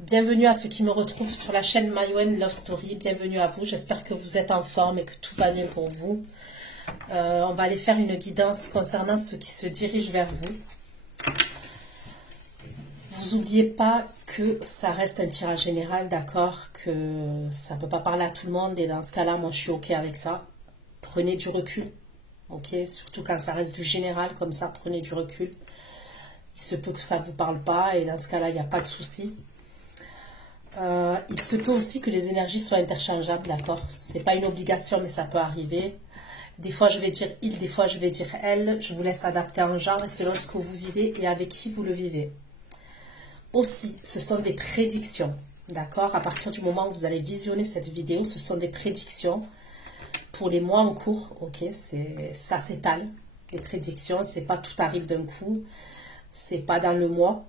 Bienvenue à ceux qui me retrouvent sur la chaîne Mayouen Love Story. Bienvenue à vous. J'espère que vous êtes en forme et que tout va bien pour vous. On va aller faire une guidance concernant ceux qui se dirigent vers vous. Vous n'oubliez pas que ça reste un tirage général, d'accord? Que ça ne peut pas parler à tout le monde. Et dans ce cas-là, moi, je suis OK avec ça. Prenez du recul. OK? Surtout quand ça reste du général comme ça, prenez du recul. Il se peut que ça ne vous parle pas. Et dans ce cas-là, il n'y a pas de souci. Il se peut aussi que les énergies soient interchangeables, d'accord? C'est pas une obligation, mais ça peut arriver. Des fois, je vais dire il, des fois, je vais dire elle. Je vous laisse adapter en genre et selon ce que vous vivez et avec qui vous le vivez. Aussi, ce sont des prédictions, d'accord? À partir du moment où vous allez visionner cette vidéo, ce sont des prédictions pour les mois en cours, ok? Ça s'étale, les prédictions, c'est pas tout arrive d'un coup, c'est pas dans le mois.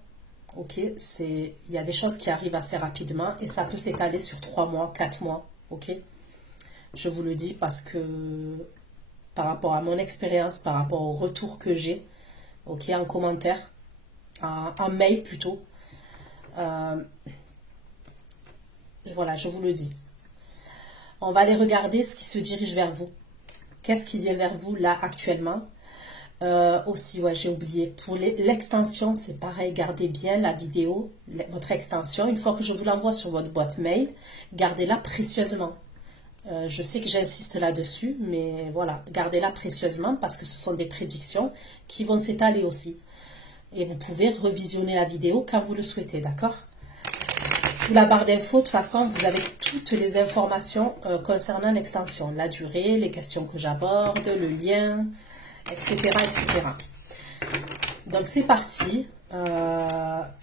Ok, il y a des choses qui arrivent assez rapidement et ça peut s'étaler sur 3 mois, 4 mois. Ok, je vous le dis parce que par rapport à mon expérience, par rapport au retour que j'ai, ok, en commentaire, en mail plutôt, voilà, je vous le dis. On va aller regarder ce qui se dirige vers vous. Qu'est-ce qui vient vers vous là actuellement? Aussi, ouais, j'ai oublié, pour l'extension, c'est pareil, gardez bien la vidéo, votre extension, une fois que je vous l'envoie sur votre boîte mail, gardez-la précieusement. Je sais que j'insiste là-dessus, mais voilà, gardez-la précieusement parce que ce sont des prédictions qui vont s'étaler aussi. Et vous pouvez revisionner la vidéo quand vous le souhaitez, d'accord? Sous la barre d'infos, de toute façon, vous avez toutes les informations concernant l'extension, la durée, les questions que j'aborde, le lien, etc., etc. Donc c'est parti. Ça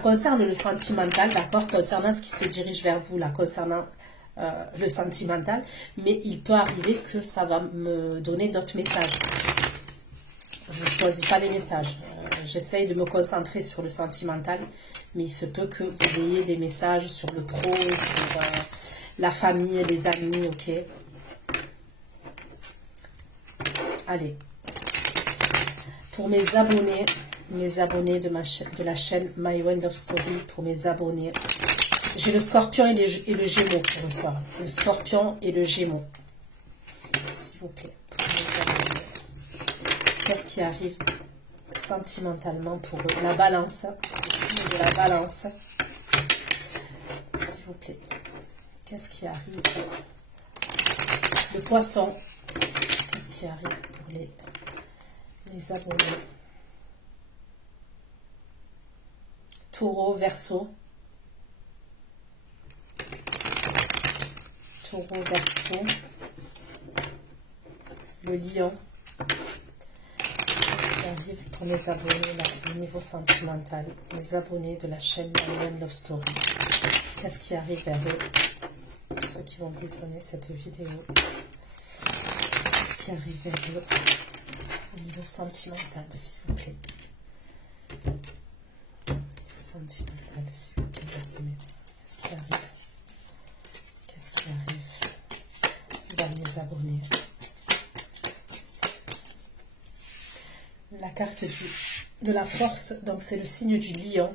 concerne le sentimental, d'accord, concernant ce qui se dirige vers vous, là, concernant le sentimental, mais il peut arriver que ça va me donner d'autres messages. Je ne choisis pas les messages. J'essaye de me concentrer sur le sentimental, mais il se peut que vous ayez des messages sur le pro, sur la famille, les amis, ok. Allez, pour mes abonnés de la chaîne Mayouen Love Story, pour mes abonnés, j'ai le scorpion et le gémeau pour ça. Le scorpion et le gémeau. S'il vous plaît, pour mes abonnés. Qu'est-ce qui arrive sentimentalement pour eux? La balance, le signe de la balance. S'il vous plaît. Qu'est-ce qui arrive? Le poisson. Qu'est-ce qui arrive pour les abonnés? Taureau, Verseau. Taureau, Verseau. Le lion. Qu'est-ce qui arrive pour mes abonnés là, au niveau sentimental? Les abonnés de la chaîne Mayouen Love Story. Qu'est-ce qui arrive vers eux? Ceux qui vont visionner cette vidéo. Qui arrive vers eux au niveau sentimental, s'il vous plaît. Sentimental, s'il vous plaît. Qu'est-ce qui arrive? Qu'est-ce qui arrive vers mes abonnés? La carte de la force, donc c'est le signe du lion.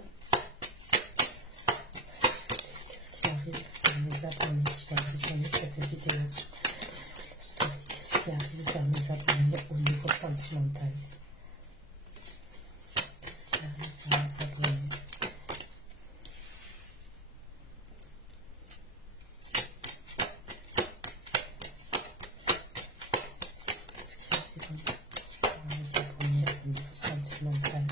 Qu'est-ce qui arrive vers mes abonnés qui vont visionner cette vidéo sur Qu'est-ce qui arrive vers mes abonnés au niveau sentimental? Qu'est-ce qui arrive vers mes abonnés? Qu'est-ce qui arrive vers mes abonnés au niveau sentimental?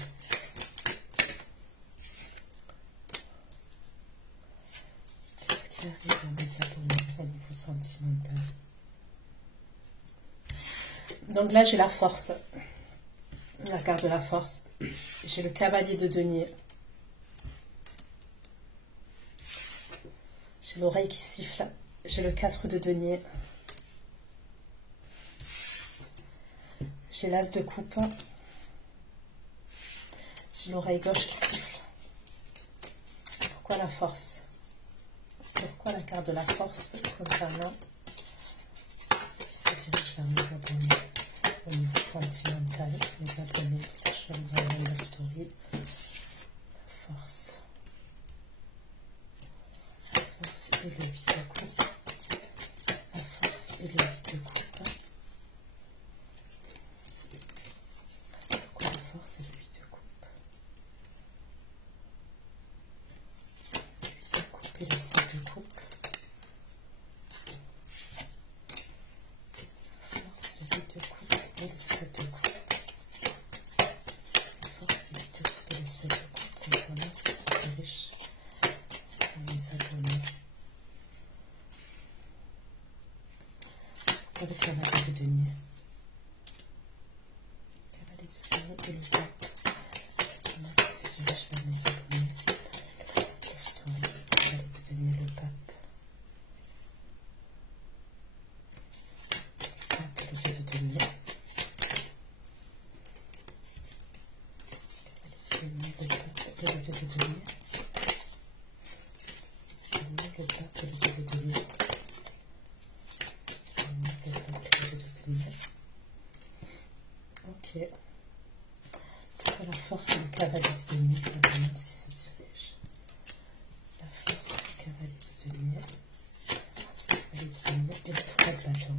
Qu'est-ce qui arrive vers mes abonnés au niveau sentimental? Donc là, j'ai la force, la carte de la force. J'ai le cavalier de denier. J'ai l'oreille qui siffle. J'ai le 4 de denier. J'ai l'as de coupe. J'ai l'oreille gauche qui siffle. Pourquoi la force? Pourquoi la carte de la force concernant ce qui se dirige vers mes abonnés? Au niveau sentimental, les abonnés de la chaîne Mayouen Love Story. force. La force et le 8 de coupe. La force et le 8 de coupe. Pourquoi la force et le 8 de coupe? Le 8 de coupe et le 7 de coupe. La force, le 8 de coupe et le 7 de coupe. La force, le 8 de coupe et le 7 de coupe. Concernant ce qui se dirige dans les abonnés. Pourquoi le cavalier de denier? Cavalier de denier et le pape. Concernant ce qui se dirige vers les abonnés. Cavalier de denier, le pape. Pape et le dieu de denier. Cavalier de denier, le pape et le dieu de denier. Le pape et le dieu de denier. Le pape et le dieu de denier. Ok. Pourquoi la force et le cavalier de denier concernant si se dirige? La force, le cavalier de denier. Le cavalier de denier et le 3 de bâton.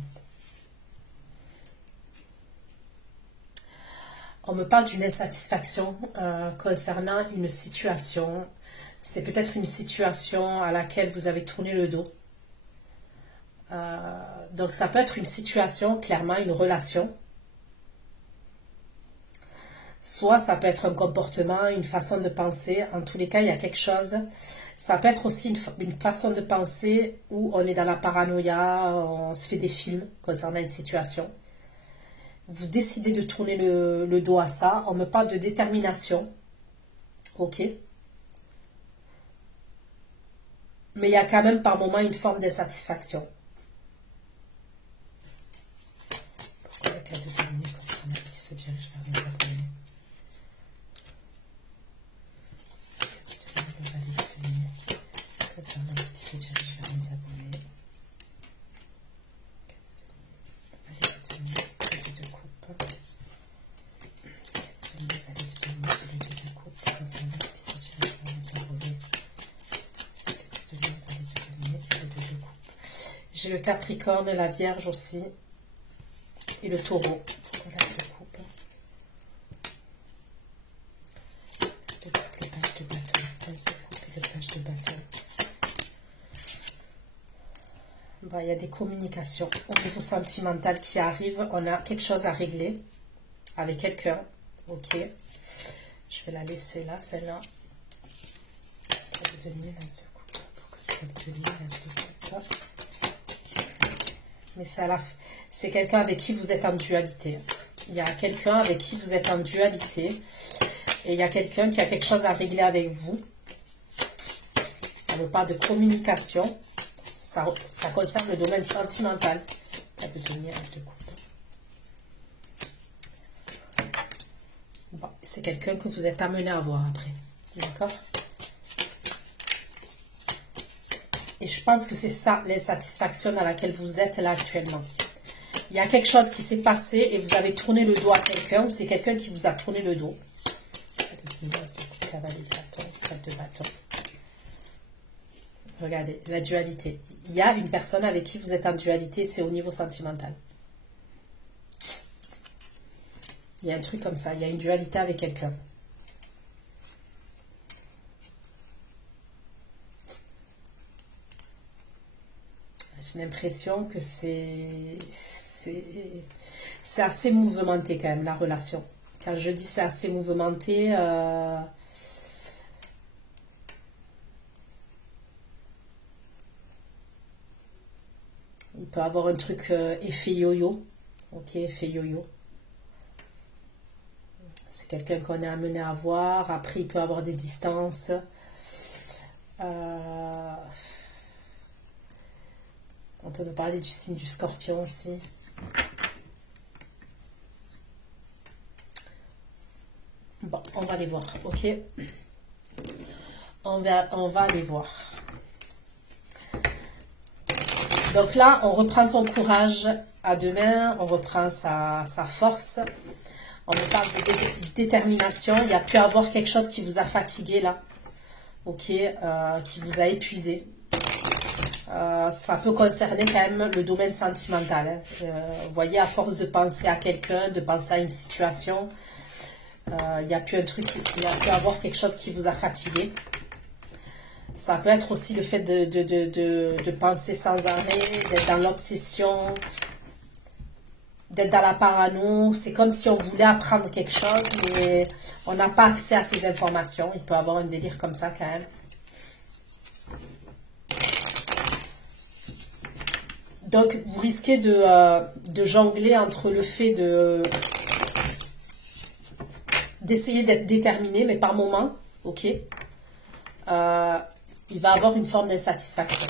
On me parle d'une insatisfaction concernant une situation. C'est peut-être une situation à laquelle vous avez tourné le dos. Donc ça peut être une situation, clairement une relation. Soit ça peut être un comportement, une façon de penser. En tous les cas, il y a quelque chose. Ça peut être aussi une façon de penser où on est dans la paranoïa, on se fait des films concernant une situation. Vous décidez de tourner le dos à ça. On me parle de détermination. Ok. Mais il y a quand même par moment une forme d'insatisfaction. Pourquoi le cas de denier concernant ce qui se dirige vers les abonnés? Le valet de denier concernant ce qui se dirige vers les abonnés. Valet de denier, le dieu de coupe. Valet de denier, le dieu de coupe concernant ce qui se dirige vers les abonnés. J'ai le Capricorne, la Vierge aussi, et le Taureau. Pourquoi l'as de coupe? L'as de coupe, le page de bâton. L'as de coupe et le page de bâton. Bah, il y a des communications au niveau sentimental qui arrivent. On a quelque chose à régler avec quelqu'un. Ok. Je vais la laisser là, celle-là. De denier, l'as de coupe. Pourquoi de denier, l'as de coupe? Mais c'est quelqu'un avec qui vous êtes en dualité. Il y a quelqu'un avec qui vous êtes en dualité. Et il y a quelqu'un qui a quelque chose à régler avec vous. On me parle de communication. Ça concerne le domaine sentimental. Pas de denier, l'as de coupe. Bon, c'est quelqu'un que vous êtes amené à voir après. D'accord? Et je pense que c'est ça, l'insatisfaction dans laquelle vous êtes là actuellement. Il y a quelque chose qui s'est passé et vous avez tourné le dos à quelqu'un, ou c'est quelqu'un qui vous a tourné le dos. Cavalier de bâton, cavalier de bâton. Regardez, la dualité. Il y a une personne avec qui vous êtes en dualité, c'est au niveau sentimental. Il y a un truc comme ça, il y a une dualité avec quelqu'un. J'ai l'impression que c'est assez mouvementé quand même, la relation. Quand je dis c'est assez mouvementé, il peut avoir un truc effet yo-yo. Ok, effet yo-yo. C'est quelqu'un qu'on est amené à voir. Après, il peut avoir des distances. On peut nous parler du signe du Scorpion aussi. Bon, on va les voir, ok? On va aller voir. Donc là, on reprend son courage à deux mains, on reprend sa force. On me parle de détermination. Il y a pu avoir quelque chose qui vous a fatigué là. ok, qui vous a épuisé. Ça peut concerner quand même le domaine sentimental. Hein. Vous voyez, à force de penser à quelqu'un, de penser à une situation, il y a pu un truc, il y a pu avoir quelque chose qui vous a fatigué. Ça peut être aussi le fait de penser sans arrêt, d'être dans l'obsession, d'être dans la parano. C'est comme si on voulait apprendre quelque chose, mais on n'a pas accès à ces informations. Il peut y avoir un délire comme ça quand même. Donc, vous risquez de jongler entre le fait d'essayer d'être déterminé, mais par moment, ok, il va avoir une forme d'insatisfaction.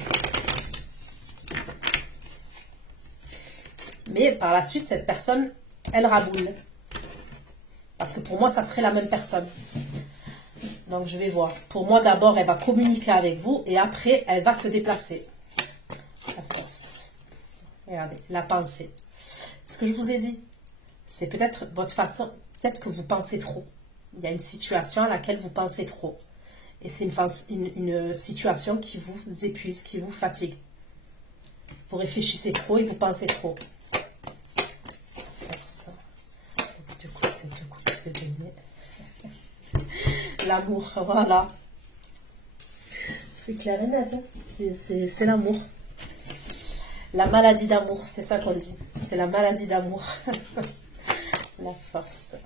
Mais par la suite, cette personne, elle raboule. Parce que pour moi, ça serait la même personne. Donc, je vais voir. Pour moi, d'abord, elle va communiquer avec vous et après, elle va se déplacer. La force. Regardez, la pensée. Ce que je vous ai dit, c'est peut-être votre façon, peut-être que vous pensez trop. Il y a une situation à laquelle vous pensez trop. Et c'est une situation qui vous épuise, qui vous fatigue. Vous réfléchissez trop et vous pensez trop. Force. Du coup, c'est deux coupes de denier. L'amour, voilà. C'est clair et net, hein. C'est l'amour. La maladie d'amour, c'est ça qu'on dit. C'est la maladie d'amour. La force.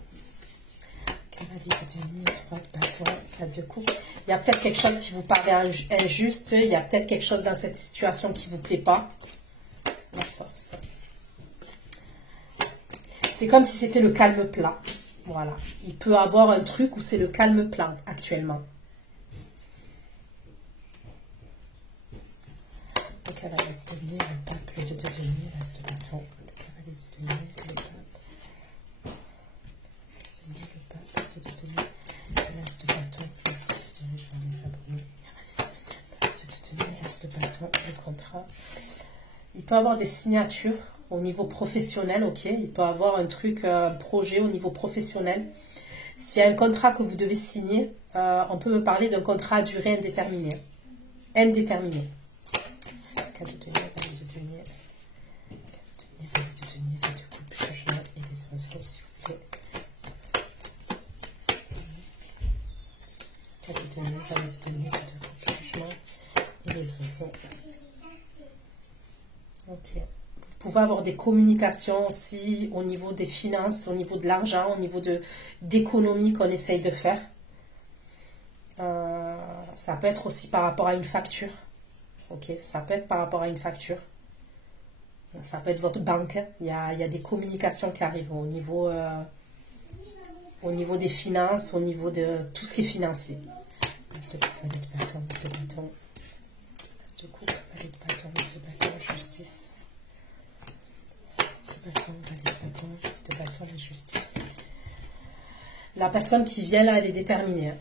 Cavalier de denier, 3 de bâton, 4 de coupe. Il y a peut-être quelque chose qui vous paraît injuste. Il y a peut-être quelque chose dans cette situation qui ne vous plaît pas. La force. C'est comme si c'était le calme plat. Voilà. Il peut y avoir un truc où c'est le calme plat actuellement. Le cavalier de denier, le pape, le 2 de denier, l'as de bâton, le cavalier de denier, le pape, le pape, le 2 de denier, l'as de bâton, qu'est-ce qui se dirige vers les abonnés, le 2 de denier, l'as de bâton, le contrat. Il peut y avoir des signatures au niveau professionnel, ok. Il peut y avoir un truc, un projet au niveau professionnel. S'il y a un contrat que vous devez signer, on peut me parler d'un contrat à durée indéterminée. Indéterminée. 4 de denier, valet de denier, 4 de denier, valet de denier, 2 de coupe, jugement et les oiseaux, s'il vous plaît. 4 de denier, valet de denier, 2 de coupe, jugement et les oiseaux. Ok. Vous pouvez avoir des communications aussi au niveau des finances, au niveau de l'argent, au niveau d'économie qu'on essaye de faire. Ça peut être aussi par rapport à une facture. Ok, ça peut être par rapport à une facture. Ça peut être votre banque. Il y a des communications qui arrivent au niveau des finances, au niveau de tout ce qui est financier. As de coupe, valet de bâton, de bâton. As de coupe, valet de bâton, de bâton, justice. As de bâton, valet de bâton, de justice. La personne qui vient là, elle est déterminée.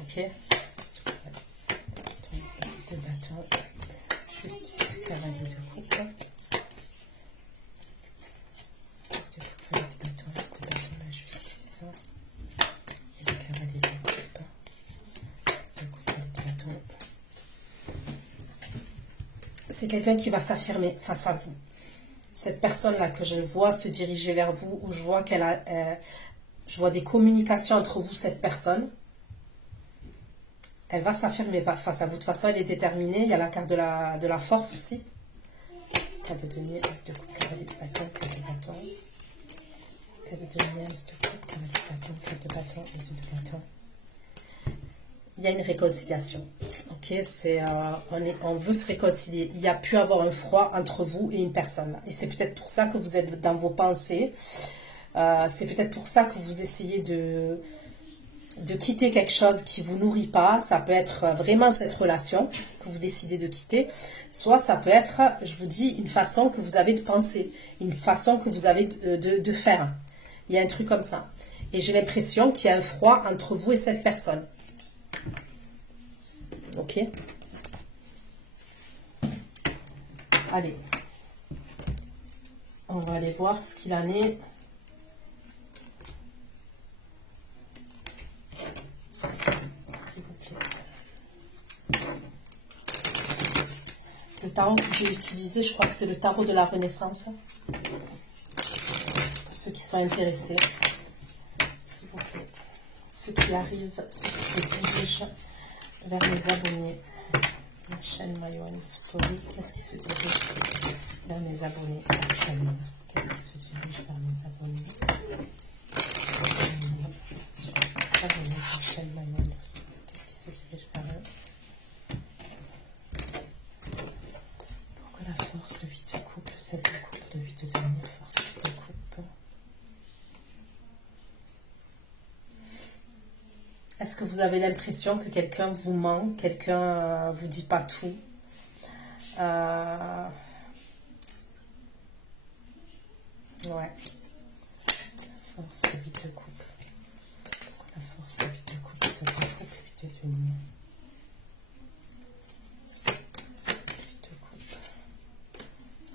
Ok. De bâton, justice, cavalier de coupe. As de coupe, valet de bâton, la justice. Et le cavalier de coupe. As de coupe, valet de bâton. C'est quelqu'un qui va s'affirmer face à vous. Cette personne-là que je vois se diriger vers vous, ou je vois qu'elle a, je vois des communications entre vous, cette personne. Elle va s'affirmer face à vous. De toute façon, elle est déterminée. Il y a la carte de la force aussi. 4 de denier, as de coupe, cavalier de bâton, 4 de bâton. 4 de denier, as de coupe, cavalier de bâton, 4 de bâton et 2 de bâton. Il y a une réconciliation. Ok, on veut se réconcilier. Il y a pu avoir un froid entre vous et une personne. Et c'est peut-être pour ça que vous êtes dans vos pensées. C'est peut-être pour ça que vous essayez de quitter quelque chose qui ne vous nourrit pas. Ça peut être vraiment cette relation que vous décidez de quitter. Soit ça peut être, je vous dis, une façon que vous avez de penser. Une façon que vous avez de faire. Il y a un truc comme ça. Et j'ai l'impression qu'il y a un froid entre vous et cette personne. Ok. Allez. On va aller voir ce qu'il en est. S'il vous plaît. tarot que j'ai utilisé, je crois que c'est le tarot de la Renaissance. Pour ceux qui sont intéressés, s'il vous plaît. Ceux qui arrivent, ceux qui se dirigent vers mes abonnés. La chaîne Mayoan Story, qu'est-ce qui se dirige vers mes abonnés actuellement? Qu'est-ce qui se dirige vers mes abonnés? Abonnés de la chaîne Mayoan Story, qu'est-ce qui se dirige vers eux? Pourquoi la force, le 8 de coupe, 7 de coupe, le 8 de denier, force, 8 de coupe. Est-ce que vous avez l'impression que quelqu'un vous ment, quelqu'un vous dit pas tout? Ouais. Force, 8 de coupe. Pourquoi la force, 8 de coupe, 7 de coupe, 8 de denier? 8 de coupe.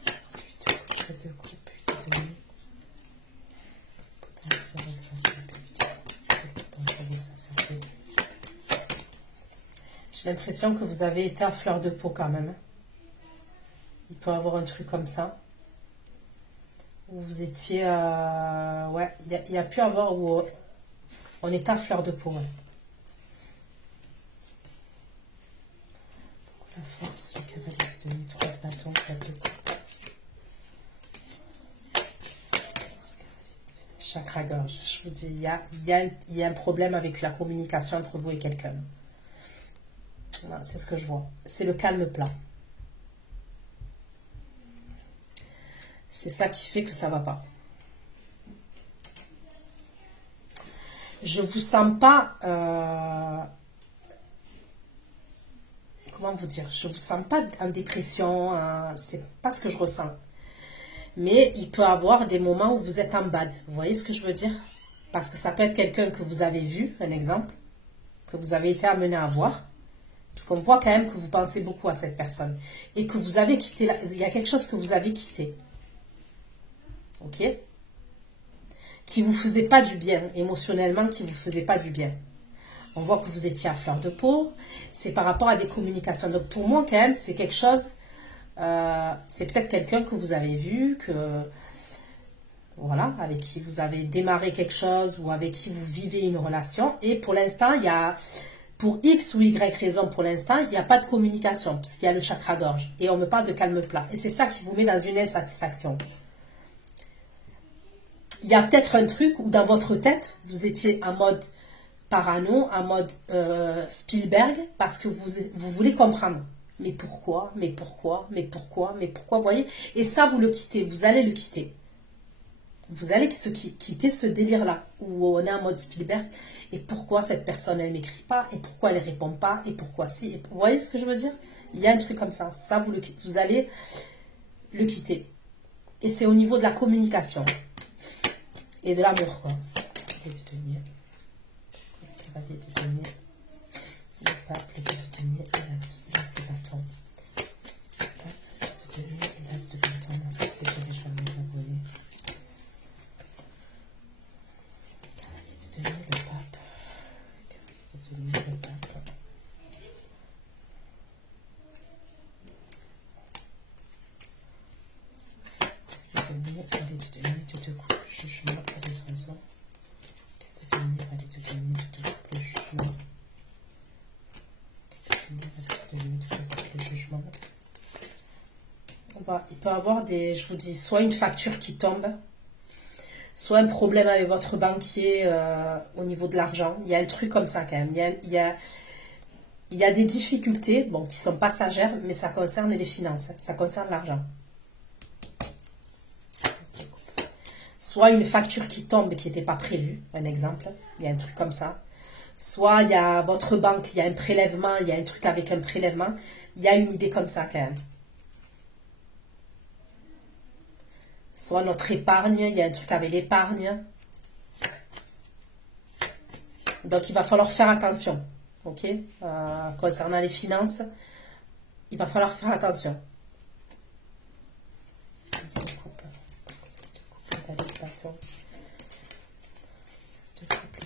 Force, 8 de coupe, 7 de coupe, 8 de denier. Potentiel exacerbé, 8 de coupe. Potentiel exacerbé. J'ai l'impression que vous avez été à fleur de peau quand même. Il peut y avoir un truc comme ça. Où vous étiez... ouais, il y a pu avoir où on était à fleur de peau. Ouais. La force, le cavalier de demi, 3 de bâton, 4 de coupe. Chakra-gorge. Je vous dis, il y a un problème avec la communication entre vous et quelqu'un. Voilà, c'est ce que je vois. C'est le calme plat. C'est ça qui fait que ça va pas. Je vous sens pas... comment vous dire? Je vous sens pas en dépression. C'est pas ce que je ressens. Mais il peut y avoir des moments où vous êtes en bad. Vous voyez ce que je veux dire? Parce que ça peut être quelqu'un que vous avez vu, un exemple, que vous avez été amené à voir. Parce qu'on voit quand même que vous pensez beaucoup à cette personne. Et que vous avez quitté... il y a quelque chose que vous avez quitté. Ok? Qui ne vous faisait pas du bien, émotionnellement, qui ne vous faisait pas du bien. On voit que vous étiez à fleur de peau. C'est par rapport à des communications. Donc pour moi, quand même, c'est quelque chose... c'est peut-être quelqu'un que vous avez vu, voilà, avec qui vous avez démarré quelque chose ou avec qui vous vivez une relation. Et pour l'instant, il y a... Pour X ou Y raison, pour l'instant, il n'y a pas de communication, parce qu'il y a le chakra-gorge. Et on me parle de calme plat. Et c'est ça qui vous met dans une insatisfaction. Il y a peut-être un truc où dans votre tête, vous étiez en mode parano, en mode Spielberg, parce que vous voulez comprendre. Mais pourquoi? Mais pourquoi? Mais pourquoi? Mais pourquoi? Vous voyez? Et ça, vous le quittez. Vous allez le quitter. Vous allez quitter ce délire-là, où on est en mode Spielberg. Et pourquoi cette personne, elle ne m'écrit pas? Et pourquoi elle ne répond pas? Et pourquoi si? Vous voyez ce que je veux dire? Il y a un truc comme ça. Ça, vous allez le quitter. Et c'est au niveau de la communication. Et de l'amour, quoi. Le denier. Le cavalier de denier. Le pape, le de denier et l'as de bâton. Le pape, le de denier et l'as de bâton. Ça, c'est que je vais mes abonnés. Le cavalier de denier, le pape. Le cavalier de denier, le pape. Le denier, allez, de denier, de deux coups. Jugement pour des raisons. De denier, allez, de denier, de deux coups. Le jugement. Le jugement. Il peut y avoir des, je vous dis, soit une facture qui tombe, soit un problème avec votre banquier au niveau de l'argent. Il y a un truc comme ça quand même. Il y a des difficultés, bon, qui sont passagères, mais ça concerne les finances, ça concerne l'argent. Soit une facture qui tombe qui n'était pas prévue, un exemple, il y a un truc comme ça. Soit il y a votre banque, il y a un prélèvement, il y a un truc avec un prélèvement. Il y a une idée comme ça quand même. Soit notre épargne, il y a un truc avec l'épargne. Donc il va falloir faire attention. Ok, concernant les finances, il va falloir faire attention.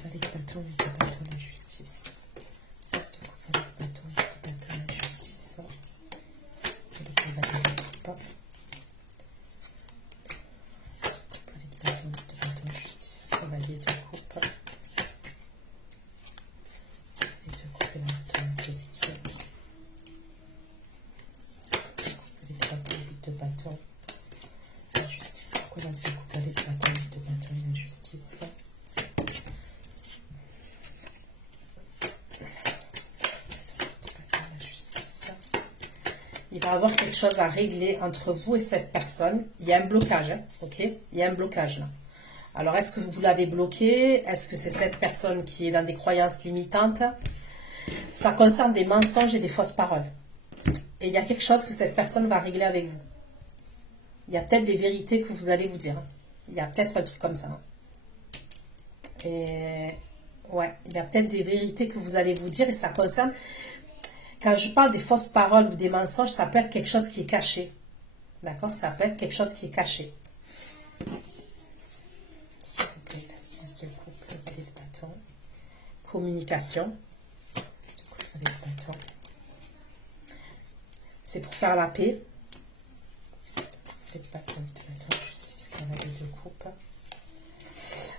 Valet de bâton, 8 de bâton, la justice. As de coupe, valet de bâton, 8 de bâton, la justice. Et le cavalier il va y avoir quelque chose à régler entre vous et cette personne. Il y a un blocage, hein, ok? Il y a un blocage là. Alors, est-ce que vous l'avez bloqué? Est-ce que c'est cette personne qui est dans des croyances limitantes? Ça concerne des mensonges et des fausses paroles. Et il y a quelque chose que cette personne va régler avec vous. Il y a peut-être des vérités que vous allez vous dire. Il y a peut-être un truc comme ça. Et ouais, il y a peut-être des vérités que vous allez vous dire et ça concerne... Quand je parle des fausses paroles ou des mensonges, ça peut être quelque chose qui est caché. D'accord? Ça peut être quelque chose qui est caché. S'il vous plaît, de couple, valet de bâton. Communication. Valet de bâton. C'est pour faire la paix. Valet de bâton, justice, cavalier de coupe.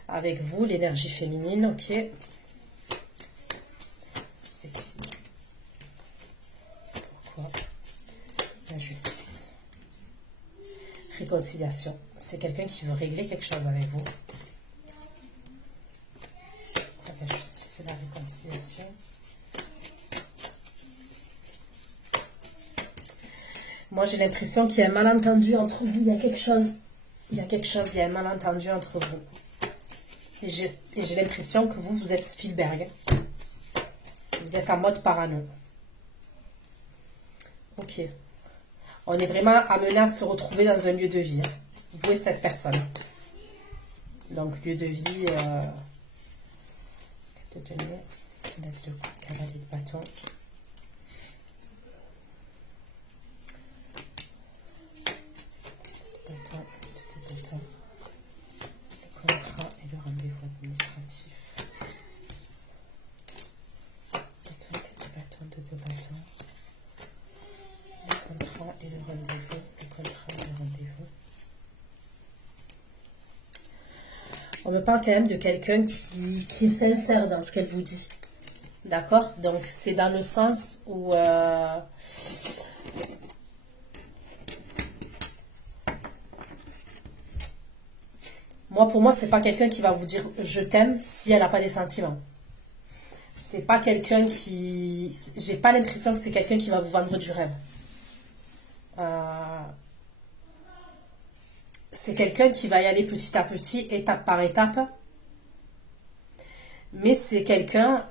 Avec vous, l'énergie féminine, ok. C'est qui? Pourquoi? La justice. Réconciliation. C'est quelqu'un qui veut régler quelque chose avec vous. La justice et la réconciliation. Moi, j'ai l'impression qu'il y a un malentendu entre vous. Il y a quelque chose. Il y a un malentendu entre vous. Et j'ai l'impression que vous êtes Spielberg. Vous êtes en mode parano. Ok. On est vraiment amené à se retrouver dans un lieu de vie. Vous et cette personne. Donc, lieu de vie... de donner. Laisse de coupe, cavalier de bâton. Le contrat et le rendez-vous administratif. De bâton, de deux bâtons. Le contrat et le rendez-vous. Le contrat et le rendez-vous. On me parle quand même de quelqu'un qui est sincère dans ce qu'elle vous dit. D'accord? Donc, c'est dans le sens où... pour moi, c'est pas quelqu'un qui va vous dire « je t'aime » si elle n'a pas des sentiments. C'est pas quelqu'un qui... J'ai pas l'impression que c'est quelqu'un qui va vous vendre du rêve. C'est quelqu'un qui va y aller petit à petit, étape par étape. Mais c'est quelqu'un...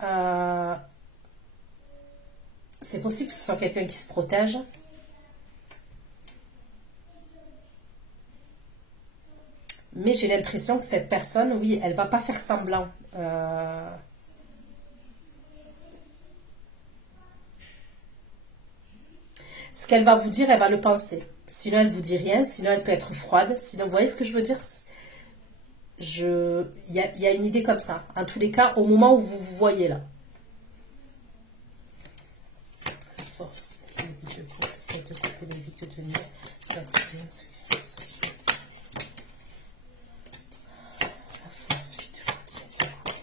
c'est possible que ce soit quelqu'un qui se protège. Mais j'ai l'impression que cette personne, oui, elle va pas faire semblant. Ce qu'elle va vous dire, elle va le penser. Sinon, elle vous dit rien. Sinon, elle peut être froide. Sinon, vous voyez ce que je veux dire? Il y a une idée comme ça. En tous les cas, au moment où vous vous voyez là. La force, le de coupe, c'est de couper les vies de tenir. La force, 8 de coupe, c'est de coupe.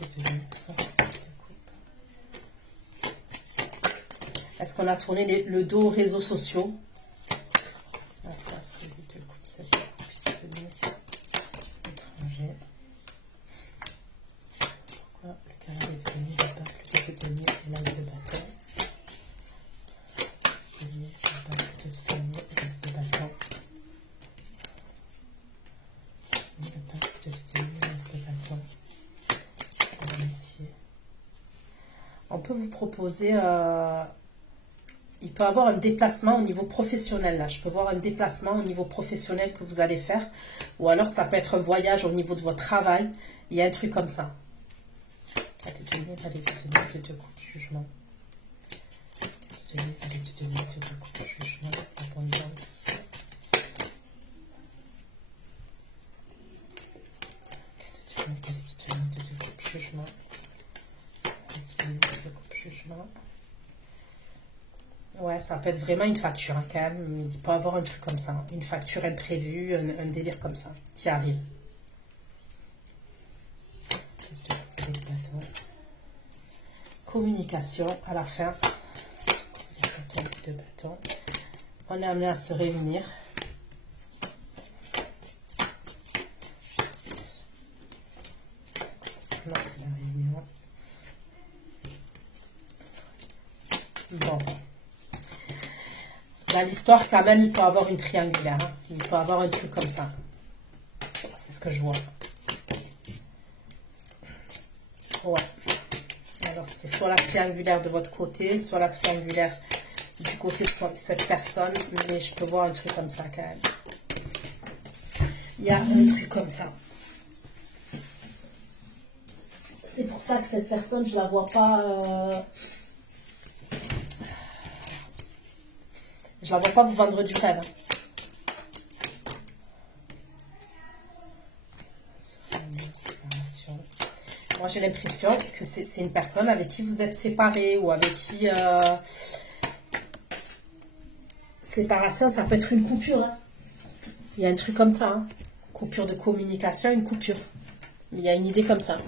De tenir, force, 8 de coupe. Est-ce qu'on a tourné le dos aux réseaux sociaux? La force, 8 de coupe, c'est de coupe. De tenir. Étranger. Pourquoi le cavalier de tenir, le peuple de tenir et l'as de bâton? Tenir, le peuple de tenir et l'as de bâton. Le peuple de tenir et l'as de bâton. L'amitié. On peut vous proposer... il peut y avoir un déplacement au niveau professionnel là. Je peux voir un déplacement au niveau professionnel que vous allez faire. Ou alors ça peut être un voyage au niveau de votre travail. Il y a un truc comme ça. Allez te donner, coups de jugement. Allez te donner, coups de jugement. Abondance. Allez te donner, coups de jugement. Jugement. Ouais, ça peut être vraiment une facture, hein, quand même. Il peut y avoir un truc comme ça. Une facture imprévue, un délire comme ça, qui arrive. Communication, à la fin. De bâton. On est amené à se réunir. Justice. Là, c'est la réunion. Bon. Dans l'histoire, quand même, il peut avoir une triangulaire. Hein. Il peut avoir un truc comme ça. C'est ce que je vois. Ouais. Alors, c'est soit la triangulaire de votre côté, soit la triangulaire du côté de cette personne. Mais je peux voir un truc comme ça, quand même. Il y a un truc comme ça. C'est pour ça que cette personne, je la vois pas... Je la vois pas vous vendre du rêve. Séparation. Moi, j'ai l'impression que c'est une personne avec qui vous êtes séparés ou avec qui... Séparation, ça peut être une coupure. Hein. Il y a un truc comme ça. Hein. Coupure de communication, une coupure. Mais il y a une idée comme ça.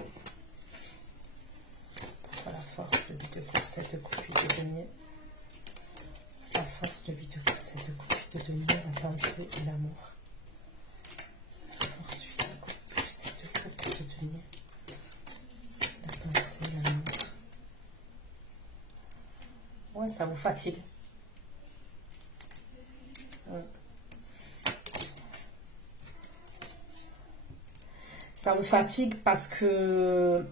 Pour la force, le 8 de coupe, 7 de coupe, 8 de denier. La force, le 8 de coupe, 7 de coupe, 8 de denier, la pensée et l'amour. La force, 8 de coupe, 7 de coupe, 8 de denier. La pensée et l'amour. Ouais, ça vous fatigue. Ouais. Ça vous fatigue parce que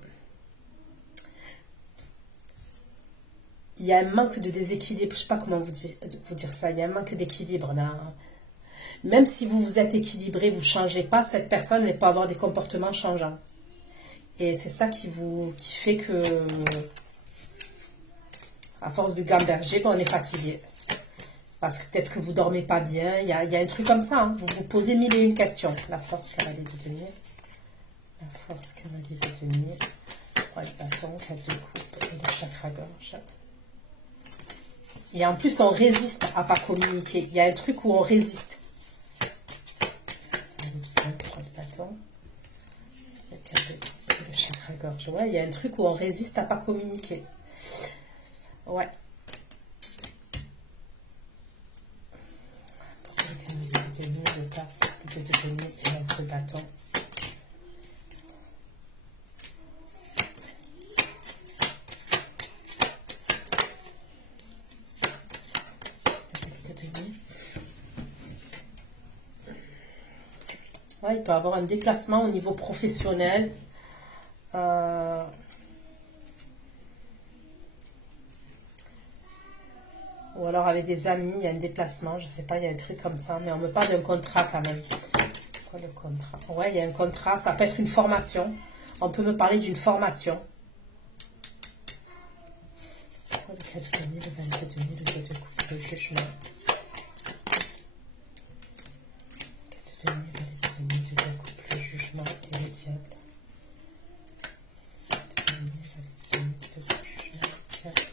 il y a un manque de déséquilibre. Je ne sais pas comment vous dire ça. Il y a un manque d'équilibre. Même si vous vous êtes équilibré, vous ne changez pas, cette personne ne peut avoir des comportements changeants. Et c'est ça qui fait que, à force de gamberger, on est fatigué. Parce que peut-être que vous ne dormez pas bien. Il y a un truc comme ça. Hein. Vous vous posez mille et une questions. La force cavalier de denier. La force cavalier de denier. 3 de bâton, 4 de coupe et le chakra-gorge. Et en plus, on résiste à ne pas communiquer. Il y a un truc où on résiste. 3 de bâton. Le chakra-gorge. Ouais, il y a un truc où on résiste à ne pas communiquer. Ouais. Le cas de denier et l'as de bâton. Ouais, il peut avoir un déplacement au niveau professionnel. Ou alors avec des amis, il y a un déplacement, je ne sais pas, il y a un truc comme ça, mais on me parle d'un contrat quand même. Quoi le contrat? Ouais, il y a un contrat, ça peut être une formation. On peut me parler d'une formation. Quoi le 4 de denier, le 22 de denier, le 2 de coupe, le jugement. 4 de denier, 22 de denier, le 2 de coupe, le jugement et le diable. 4 de denier, 22 de denier, le 2 de coupe, le jugement et le diable.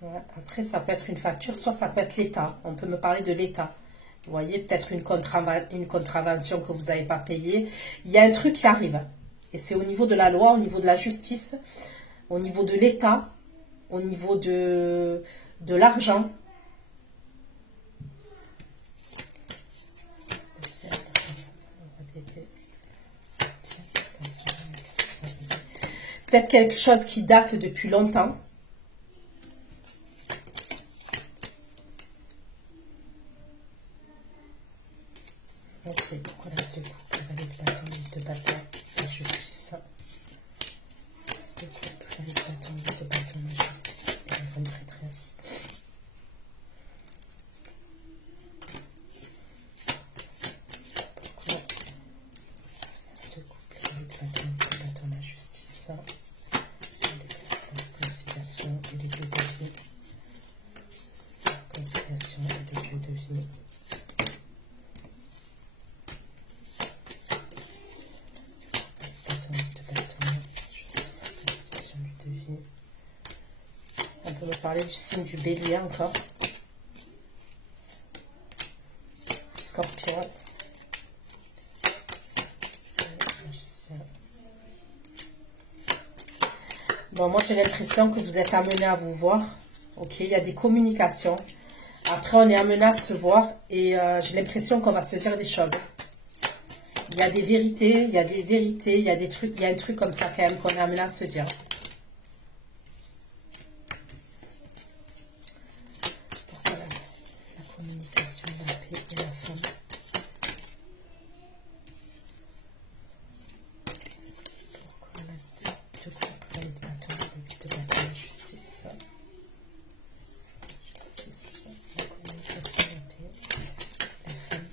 Ouais, après, ça peut être une facture, soit ça peut être l'État. On peut me parler de l'État. Vous voyez, peut-être une contravention que vous n'avez pas payée. Il y a un truc qui arrive. Et c'est au niveau de la loi, au niveau de la justice, au niveau de l'État, au niveau de l'argent. Peut-être quelque chose qui date depuis longtemps. Ok, pourquoi l'as de coupe, le valet de bâton, l'île de bâton, la justice. L'as de coupe, le valet de bâton, l'île de bâton, la justice et la grande prêtresse. Pourquoi l'as de coupe, le valet de bâton, l'île de bâton, la justice, la conciliation et les lieux de vie. La conciliation et les lieux de vie. On peut me parler du signe du bélier encore. Scorpion. Bon, moi j'ai l'impression que vous êtes amené à vous voir. Ok, il y a des communications. Après, on est amené à se voir et j'ai l'impression qu'on va se dire des choses. Il y a des vérités, il y a des vérités, il y a des trucs, il y a un truc comme ça quand même qu'on est amené à se dire. de coupe, le 8 de bâton, le 8 de bâton, la justice. Justice, la communication, la paix, la femme.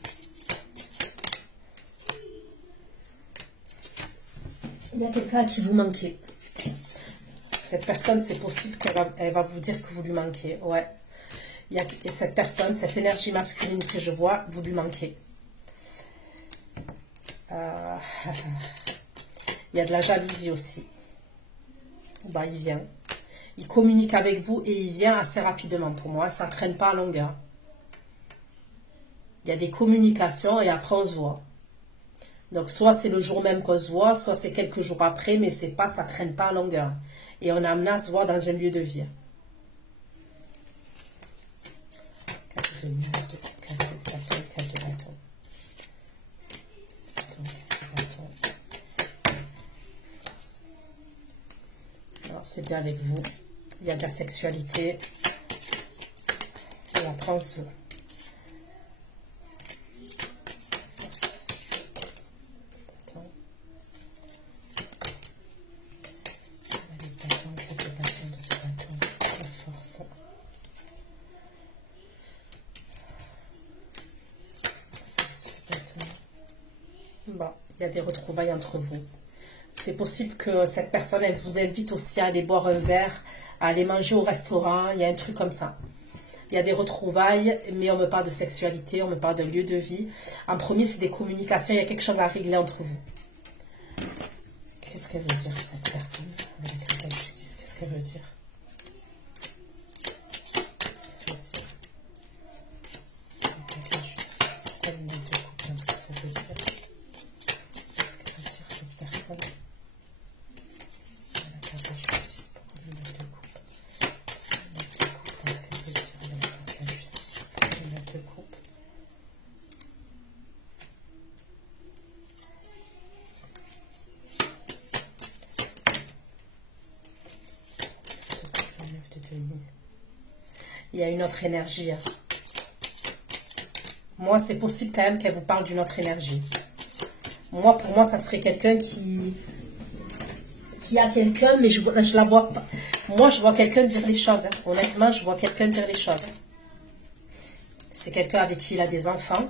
Il y a quelqu'un à qui vous manquez. Cette personne, c'est possible qu'elle va vous dire que vous lui manquez. Ouais. Il y a cette personne, cette énergie masculine que je vois, vous lui manquez. Il y a de la jalousie aussi. Bah, il vient. Il communique avec vous et il vient assez rapidement pour moi. Ça ne traîne pas à longueur. Il y a des communications et après on se voit. Donc soit c'est le jour même qu'on se voit, soit c'est quelques jours après, mais c'est pas, ça ne traîne pas à longueur. Et on a amené à se voir dans un lieu de vie. C'est bien avec vous. Il y a de la sexualité. Et après on se voit. Bon, il y a des retrouvailles entre vous. C'est possible que cette personne, elle vous invite aussi à aller boire un verre, à aller manger au restaurant. Il y a un truc comme ça. Il y a des retrouvailles, mais on me parle de sexualité, on me parle d'un lieu de vie. En premier, c'est des communications. Il y a quelque chose à régler entre vous. Qu'est-ce qu'elle veut dire, cette personne? Avec la justice, qu'est-ce qu'elle veut dire? Qu'est-ce qu'elle veut dire? Avec la justice, pourquoi le monde de couple? Qu'est-ce que ça veut dire? Qu'est-ce qu'elle veut dire, cette personne? Avec la justice, pourquoi le monde de couple? Qu'est-ce qu'elle veut dire? Avec la justice, pourquoi le monde de couple? Il y a une autre énergie. Hein. Moi, c'est possible quand même qu'elle vous parle d'une autre énergie. Moi, pour moi, ça serait quelqu'un qui a quelqu'un, mais je la vois pas. Moi, je vois quelqu'un dire les choses. Hein. Honnêtement, je vois quelqu'un dire les choses. C'est quelqu'un avec qui il a des enfants.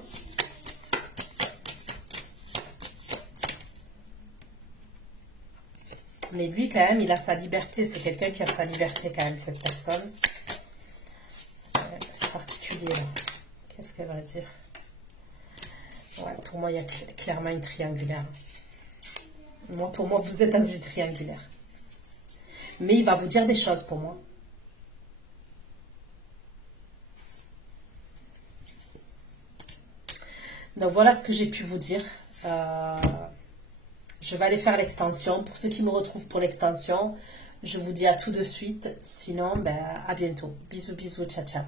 Mais lui, quand même, il a sa liberté. C'est quelqu'un qui a sa liberté, quand même, cette personne. C'est particulier, là. Qu'est-ce qu'elle va dire? Ouais, pour moi, il y a clairement une triangulaire. Moi, pour moi, vous êtes dans une triangulaire. Mais il va vous dire des choses, pour moi. Donc, voilà ce que j'ai pu vous dire. Je vais aller faire l'extension. Pour ceux qui me retrouvent pour l'extension, je vous dis à tout de suite. Sinon, ben, à bientôt. Bisous, bisous, ciao, ciao.